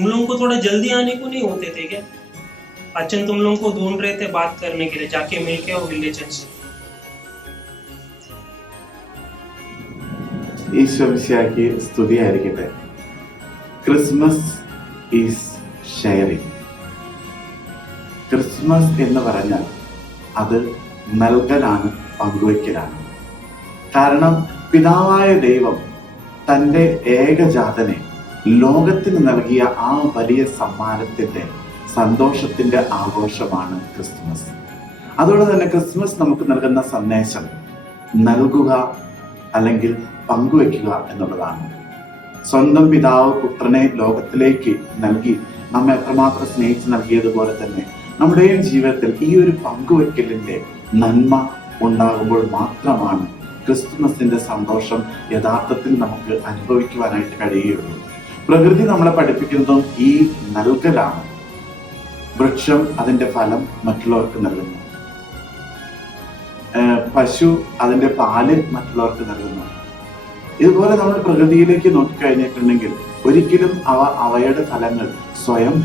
तुम लोगों को थोड़ा जल्दी आने को नहीं होते थे क्या? अच्चन तुम लोगों को ढूंढ रहे थे बात करने के लिए, जाके मिल के आओ विलेजन से। ഈശോമിശിഹായ്ക്ക് സ്തുതിയായിരിക്കട്ടെ. Christmas is sharing. ക്രിസ്മസ് എന്ന് പറഞ്ഞാൽ അത് നൽകലാണ്, പങ്കുവയ്ക്കലാണ്. കാരണം പിതാവായ ദൈവം തൻ്റെ ഏകജാതനെ ലോകത്തിന് നൽകിയ ആ വലിയ സമ്മാനത്തിന്റെ സന്തോഷത്തിന്റെ ആഘോഷമാണ് ക്രിസ്മസ്. അതുകൊണ്ട് തന്നെ ക്രിസ്മസ് നമുക്ക് നൽകുന്ന സന്ദേശം നൽകുക അല്ലെങ്കിൽ പങ്കുവെക്കുക എന്നുള്ളതാണ്. സ്വന്തം പിതാവ് പുത്രനെ ലോകത്തിലേക്ക് നൽകി നമ്മെ എത്രമാത്രം സ്നേഹിച്ച് നൽകിയതുപോലെ തന്നെ നമ്മുടെയും ജീവിതത്തിൽ ഈ ഒരു പങ്കുവെക്കലിന്റെ നന്മ ഉണ്ടാകുമ്പോൾ മാത്രമാണ് ക്രിസ്തുമസിന്റെ സന്തോഷം യഥാർത്ഥത്തിൽ നമുക്ക് അനുഭവിക്കുവാനായിട്ട് കഴിയുകയുള്ളൂ. പ്രകൃതി നമ്മളെ പഠിപ്പിക്കുന്നതും ഈ നൽകലാണ്. വൃക്ഷം അതിന്റെ ഫലം മറ്റുള്ളവർക്ക് നൽകുന്നു, പശു അതിന്റെ പാല് മറ്റുള്ളവർക്ക് നൽകുന്നു. ഇതുപോലെ നമ്മൾ പ്രകൃതിയിലേക്ക് നോക്കിക്കഴിഞ്ഞിട്ടുണ്ടെങ്കിൽ ഒരിക്കലും അവയുടെ ഫലങ്ങൾ സ്വയം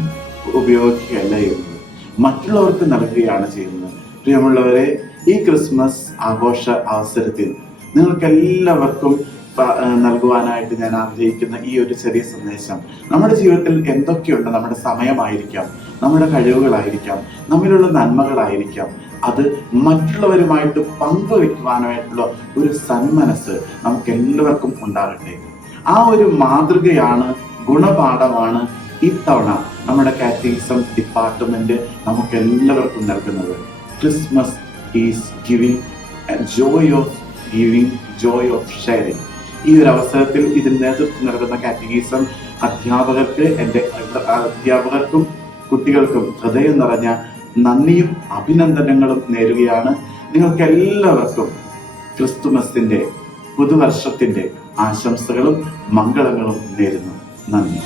ഉപയോഗിക്കുകയല്ല ചെയ്യുന്നത്, മറ്റുള്ളവർക്ക് നൽകുകയാണ് ചെയ്യുന്നത്. പ്രിയമുള്ളവരെ, ഈ ക്രിസ്മസ് ആഘോഷ അവസരത്തിൽ നിങ്ങൾക്ക് എല്ലാവർക്കും നൽകുവാനായിട്ട് ഞാൻ ആഗ്രഹിക്കുന്ന ഈ ഒരു ചെറിയ സന്ദേശം, നമ്മുടെ ജീവിതത്തിൽ എന്തൊക്കെയുണ്ട്, നമ്മുടെ സമയമായിരിക്കാം, നമ്മുടെ കഴിവുകളായിരിക്കാം, നമ്മിലുള്ള നന്മകളായിരിക്കാം, അത് മറ്റുള്ളവരുമായിട്ട് പങ്കുവെക്കുവാനായിട്ടുള്ള ഒരു സന്മനസ് നമുക്ക് എല്ലാവർക്കും ഉണ്ടാകട്ടെ. ആ ഒരു മാതൃകയാണ്, ഗുണപാഠമാണ് ഇത്തവണ നമ്മുടെ കാറ്റഗിസം ഡിപ്പാർട്ട്മെന്റ് നമുക്ക് എല്ലാവർക്കും നൽകുന്നത്. Christmas is giving, joy of giving, joy of sharing. ഈ ഒരു അവസരത്തിൽ ഇതിന് നേതൃത്വം നൽകുന്ന കാറ്റഗിസം അധ്യാപകർക്കും കുട്ടികൾക്കും ഹൃദയം നിറഞ്ഞ നന്ദിയും അഭിനന്ദനങ്ങളും നേരുകയാണ്. നിങ്ങൾക്ക് എല്ലാവർക്കും ക്രിസ്തുമസിന്റെ പുതുവർഷത്തിന്റെ ആശംസകളും മംഗളങ്ങളും നേരുന്നു. നന്ദി.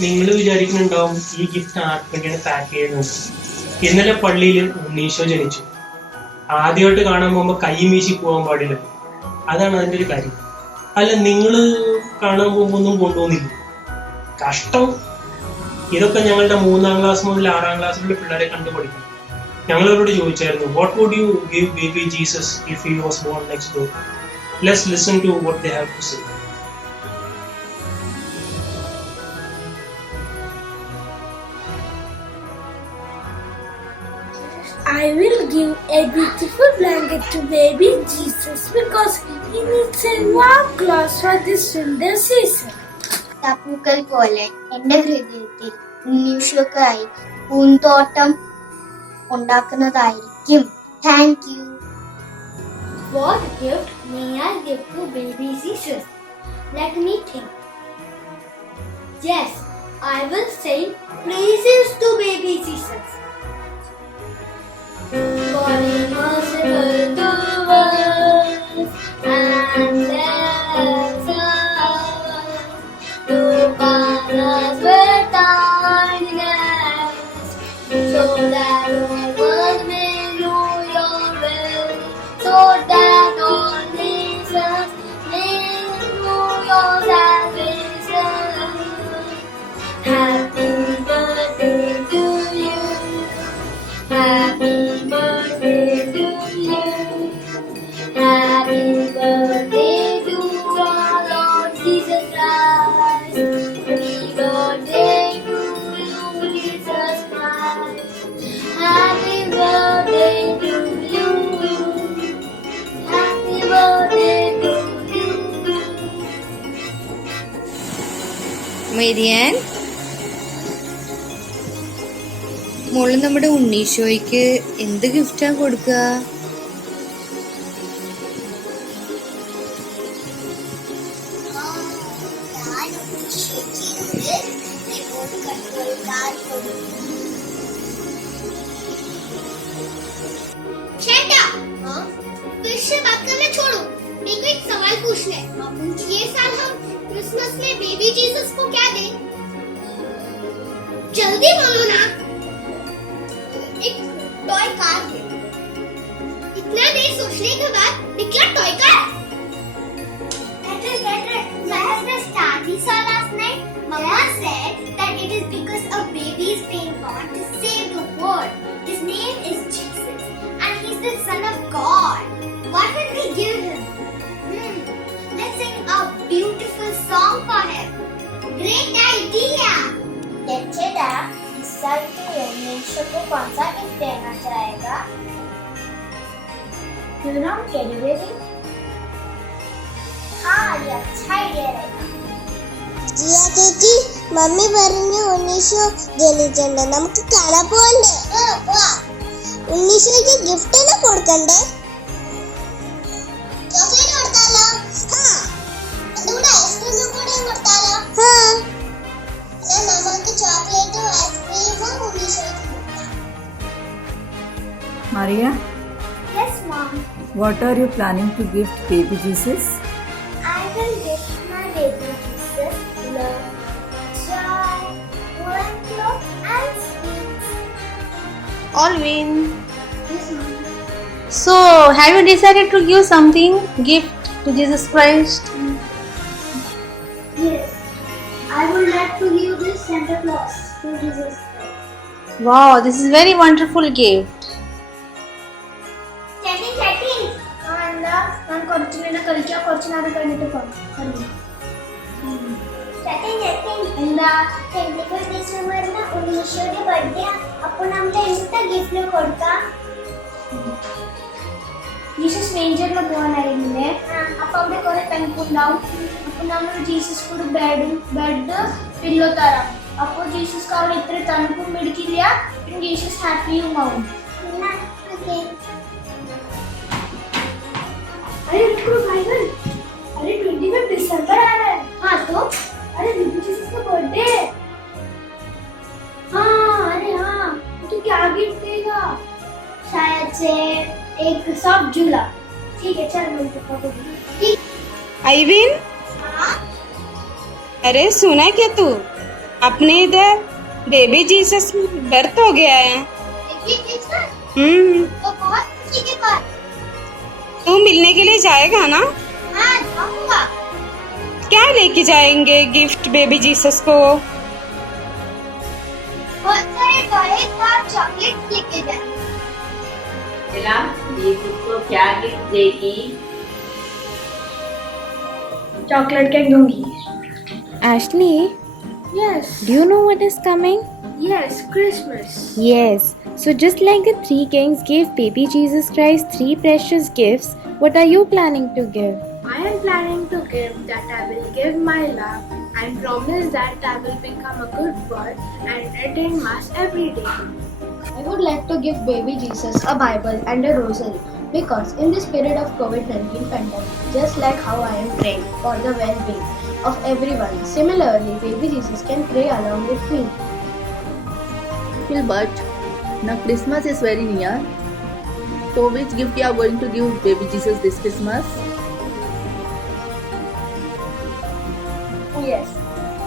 നിങ്ങൾ വിചാരിക്കുന്നുണ്ടാവും ഈ ഗിഫ്റ്റ് ആർക്ക് വേണ്ടിയാണ് പാക്ക് ചെയ്യുന്നത്. ഇന്നലെ പള്ളിയിൽ ഉണ്ണീശോ ജനിച്ചു. ആദ്യമായിട്ട് കാണാൻ പോകുമ്പോൾ കൈ വീശി പോകാൻ പാടില്ല, അതാണ് അതിന്റെ ഒരു കാര്യം. അല്ല, നിങ്ങള് കാണാൻ പോകുമ്പോ ഒന്നും കൊണ്ടുപോകുന്നില്ല, കഷ്ടം. ഇതൊക്കെ ഞങ്ങളുടെ 3ാം ക്ലാസ് മുതൽ 6ാം ക്ലാസ്സിലുള്ള പിള്ളേരെ കണ്ടു പഠിക്കണം. ഞങ്ങളവരോട് ചോദിച്ചായിരുന്നു, what would you give baby Jesus if he was born next door? Let's listen to what they have to say. I will give a beautiful blanket to baby Jesus because he needs a warm cloth for this winter season. തപ്പുക്കൽ പോലെ എന്റെ ഹൃദയത്തിൽ ഉണ്ണീശോക്കായി പൂന്തോട്ടം ഉണ്ടാക്കുന്നതായിരിക്കും. Thank you. What gift may I give to baby Jesus? Let me think. Yes, I will sing praises to baby Jesus. For he merciful to us and bless us, to guide us with kindness, so that all world may know your will, so that all nations may know your salvation. Happy birthday to you. Happy birthday to you. Happy birthday to our Lord Jesus Christ. Happy birthday to you, Jesus Christ. Happy birthday to you. Happy birthday to you. Mary Ann, മോള് നമ്മുടെ ഉണ്ണീശോയ്ക്ക് എന്ത് ഗിഫ്റ്റാ കൊടുക്കുക? ഞാൻ ഉണ്ണീശോയ്ക്ക് remote control car पूछना छोड़ो, मेरे को एक सवाल पूछना है। अब ये साल हम क्रिसमस में बेबी जीसस को क्या दें? जल्दी बोलो ना। एक टॉय कार दे। इतना देर सोचने के बाद निकला toy car. I have just studied last night. Mama said that it is because a baby is being born to save the world. His name is Jesus, and he's the Son of God. What will we give him? Let's sing a beautiful song for him. Great idea. चेदा, इस साल तू यीशु को कौन सा gift देना चाहेगा? क्यों ना टेडी बेबी? हाँ, ये अच्छा आइडिया रहेगा. ജിയ ചേച്ചി മമ്മി പറഞ്ഞു ഉണ്ണീഷോ ജനിച്ചണ്ട നമുക്ക് കട പോണ്ടേ ഉണ്ണീഷോയ്ക്ക് ഗിഫ്റ്റ് തന്നെ കൊടുക്കണ്ടേ ചോക്ലേറ്റ് കൊടുത്താലോ അതുകൂടെ ഐസ്ക്രീമും കൂടെ കൊടുത്താലോ നമുക്ക് ചോക്ലേറ്റും ഐസ്ക്രീമും ഉണ്ണീഷോയ്ക്ക് കൊടുക്കാം. Maria, Yes, Mom. what are you planning to gift baby Jesus? I will gift my baby Jesus love, joy, warm clothes, and sweets. Alvin. Yes, Mom. So, have you decided to give something gift to Jesus Christ? Yes. I would like to give this Santa Claus to Jesus. Wow, this is very wonderful gift. Chatting. ನಾನು ಕೊಡ್ತೀನಿ ಕಲಿಕೆ ಕೊಡ್ತೀನಿ ಕಂಡಿಟ್ಟು chatting. എന്താ 25 ഡിസംബറിന് ഉണ്ണീഷോയുടെ birthday അപ്പോൾ നമ്മൾ എന്താ gift കൊടുക്കാം? Jesus മേഞ്ചറിൽ പോകാനായിരുന്നില്ലേ? അപ്പൊ അവിടെ കുറെ തണുപ്പുണ്ടാവും. അപ്പൊ നമ്മൾ ജീസസ് കൂടെ ബെഡ് പില്ലോ തരാം. അപ്പൊ ജീസസ് അവിടെ ഇത്ര തണുപ്പും പിടിക്കില്ല, പിന്നെ ജീസസ് ഹാപ്പിയും ആവും. अरे रुको भाईगन, अरे 25 दिसंबर आ रहा है. हाँ तो अरे बेबी जीसस का बर्थडे है. हाँ तो क्या गिफ्ट देगा? शायद से एक सॉफ्ट झूला. ठीक है चल मैं पापा को ठीक. आइविन, अरे सुना क्या तू? अपने इधर बेबी जीसस बर्थ हो गया है. तो बहुत खुशी के बाद. तू मिलने के लिए जाएगा ना? हाँ जाऊंगा. क्या लेके जाएंगे गिफ्ट बेबी जीसस को? बहुत सारे टॉयज और चॉकलेट लेके जाए. जीसस को क्या गिफ्ट देगी? चॉकलेट केक दूंगी. Ashley, Yes. do you know what is coming? Yes, Christmas. Yes. So just like the three kings gave baby Jesus Christ 3 precious gifts, what are you planning to give? I am planning to give that I will give my love and promise that I will become a good boy and attend mass every day. I would like to give baby Jesus a Bible and a rosary because in this period of COVID-19 pandemic, just like how I am praying for the well-being of everyone, similarly baby Jesus can pray along with me. But now Christmas is very near. So which gift you are going to give baby Jesus this Christmas? Oh yes,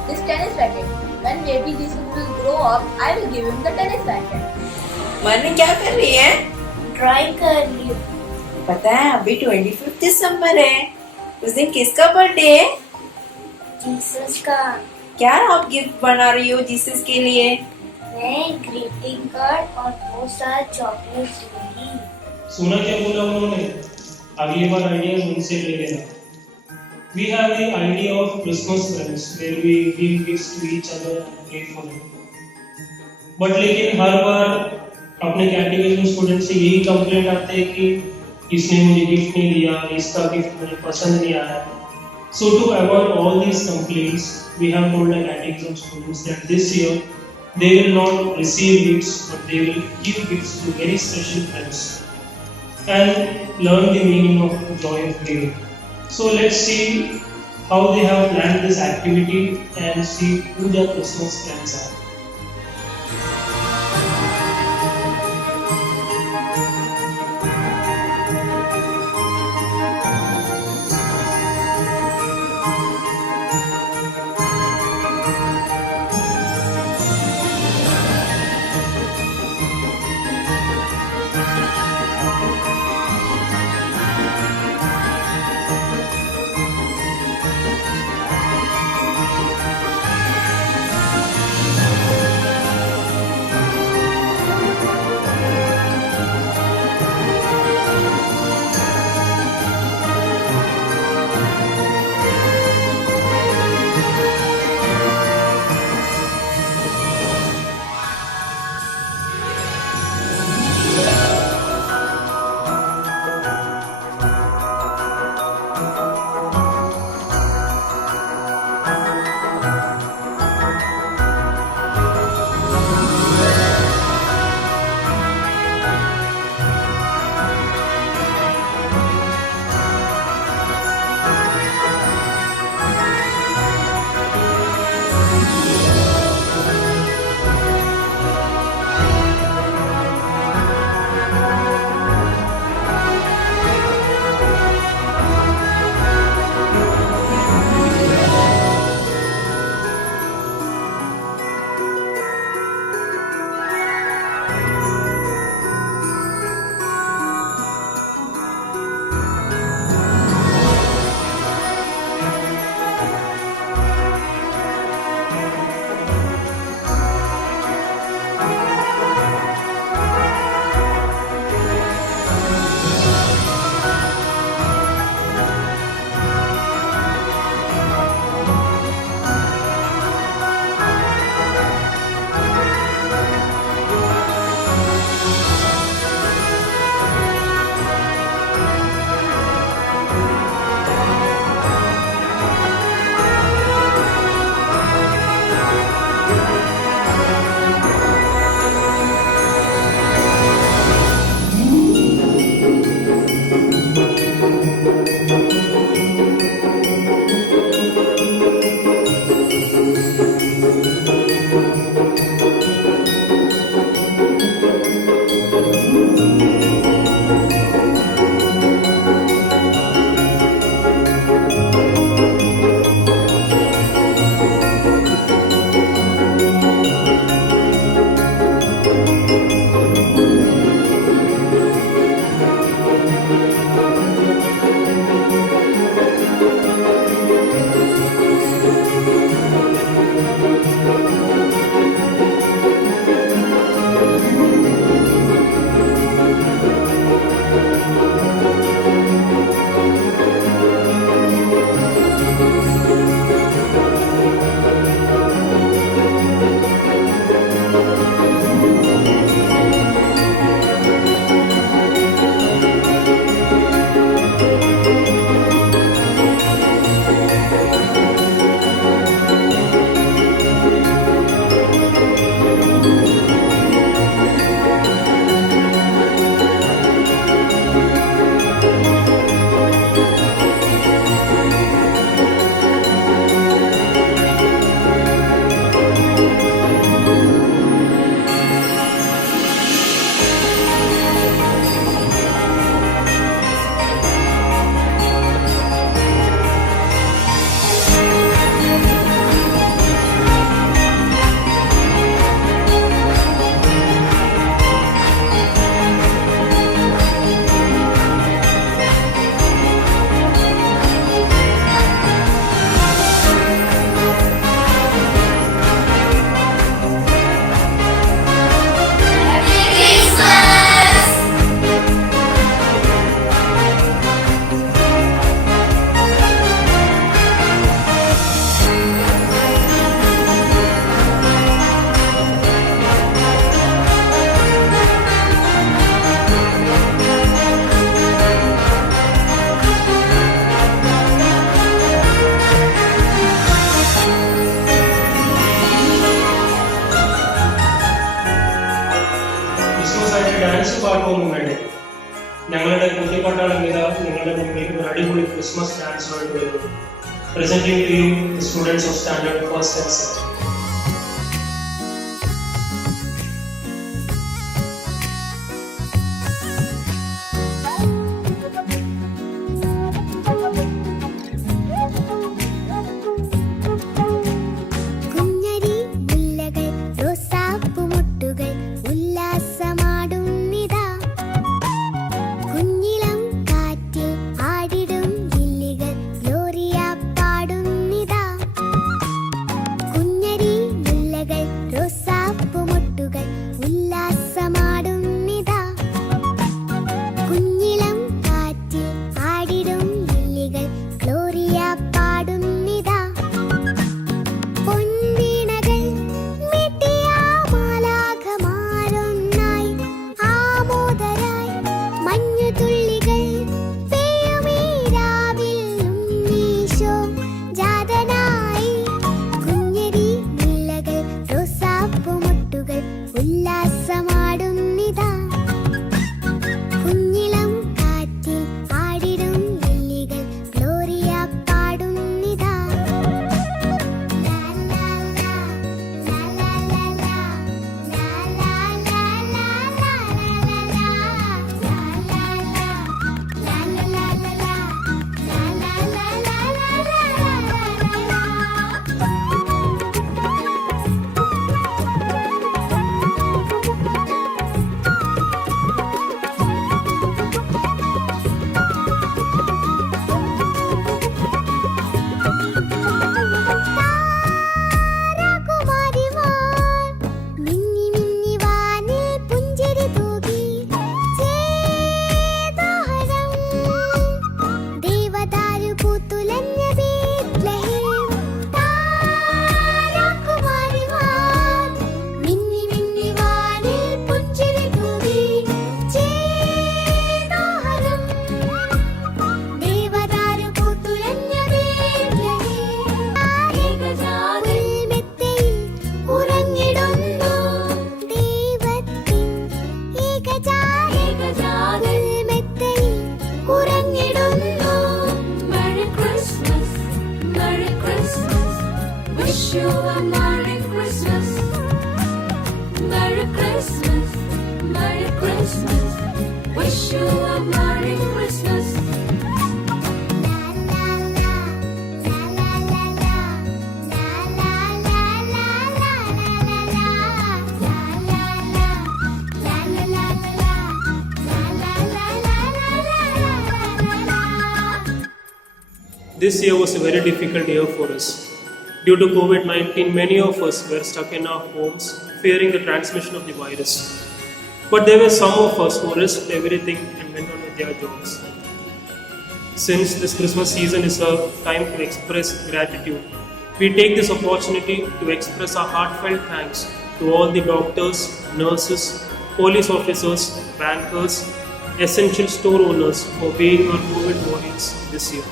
this tennis racket. When baby Jesus will grow up, I will give him the tennis racket. Manu क्या कर रही है? Drawing कर रही हूँ. पता है अभी 25 दिसंबर है. उस दिन किसका बर्थडे है? जीसस का. क्या आप गिफ्ट बना रही हो जीसस के लिए? मैं ग्रीटिंग कार्ड और बहुत सारा चॉकलेट लूंगी. सुना क्या बोला उन्होंने? अगली बार आइडिया उनसे ले लेना. We have the idea of Christmas friends where we give gifts to each other and pray for them. But लेकिन हर बार अपने कैटेगरी स्टूडेंट से यही कंप्लेंट आते हैं कि इसने मुझे गिफ्ट नहीं दिया, इसका गिफ्ट मुझे पसंद नहीं आया. So to avoid all these complaints, we have told our catechism students that this year they will not receive gifts, but they will give gifts to very special friends and learn the meaning of joy of giving. So let's see how they have planned this activity and see who their Christmas friends are. ഞങ്ങളുടെ കുട്ടിപ്പട്ടാളം ഇതാ നിങ്ങളുടെ മുമ്പിൽ ഒരു അടിപൊളി Christmas ഡാൻസുമായിട്ട് വരുന്നു. Presenting to you the students of standard 1st and 2nd. This year was a very difficult year for us. Due to COVID-19, many of us were stuck in our homes, fearing the transmission of the virus. But there were some of us who risked everything and went on with their jobs. Since this Christmas season is a time to express gratitude, we take this opportunity to express our heartfelt thanks to all the doctors, nurses, police officers, bankers, essential store owners for being our COVID warriors this year.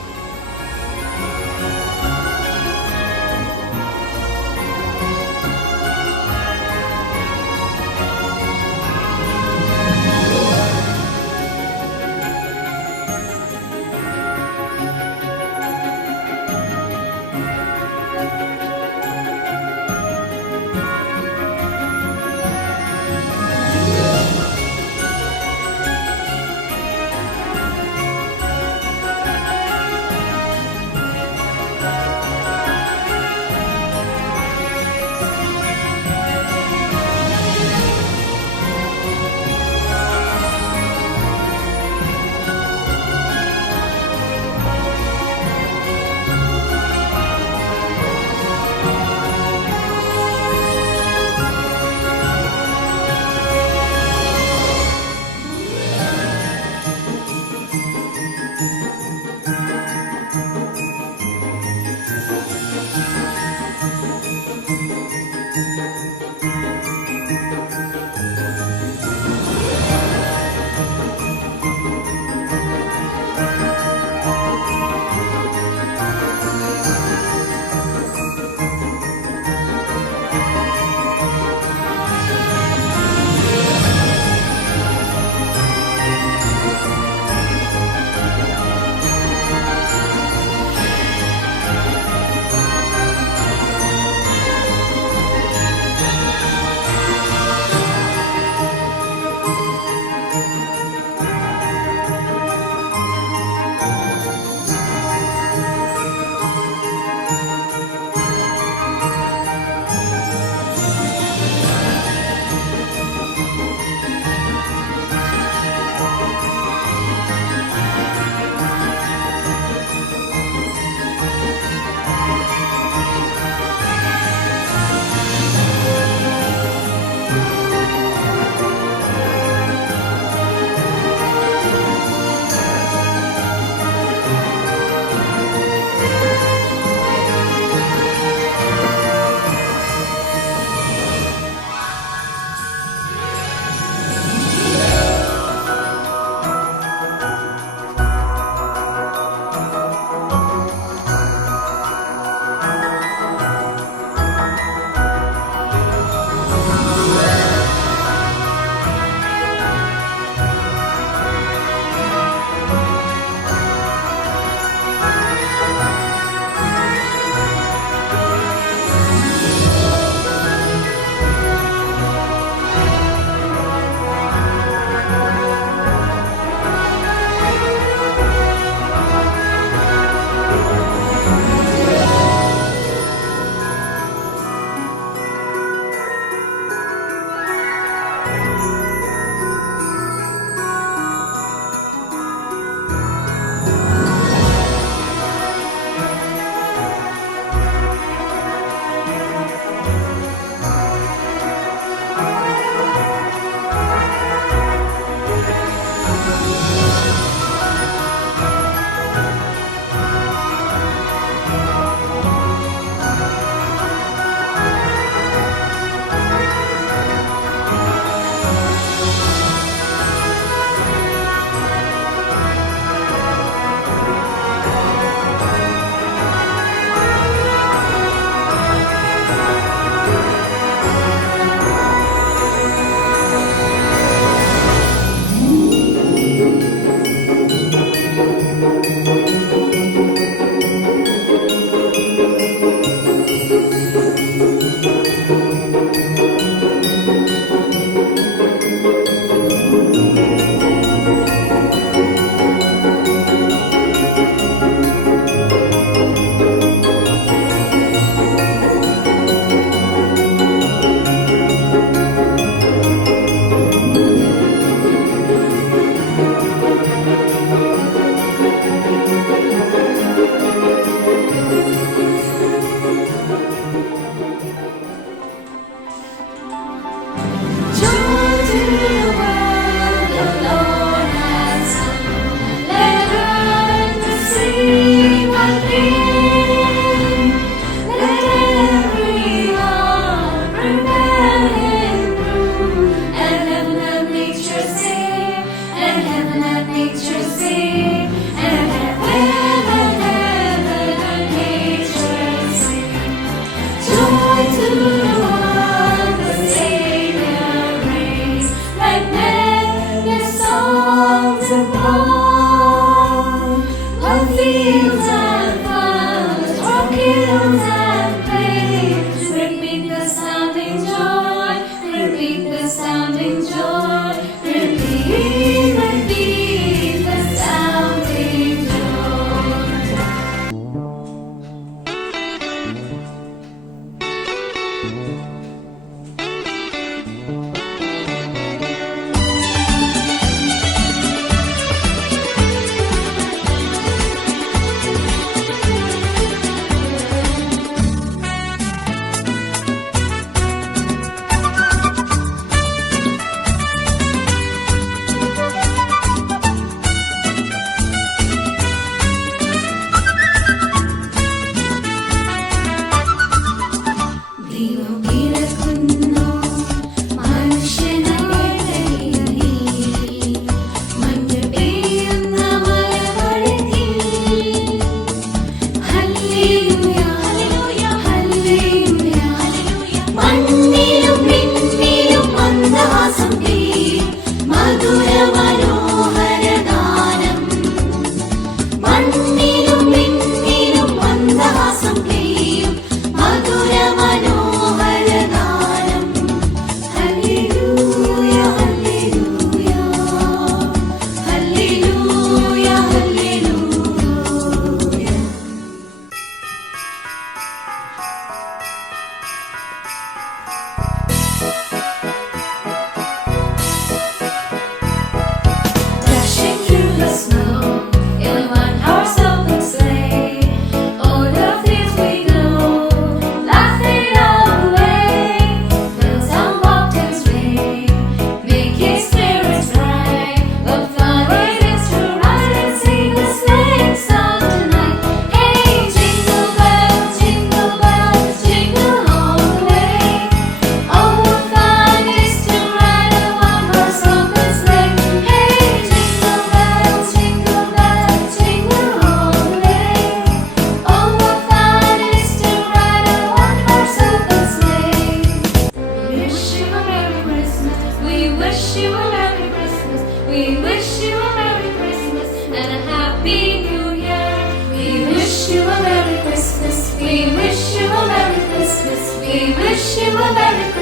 We wish you a Merry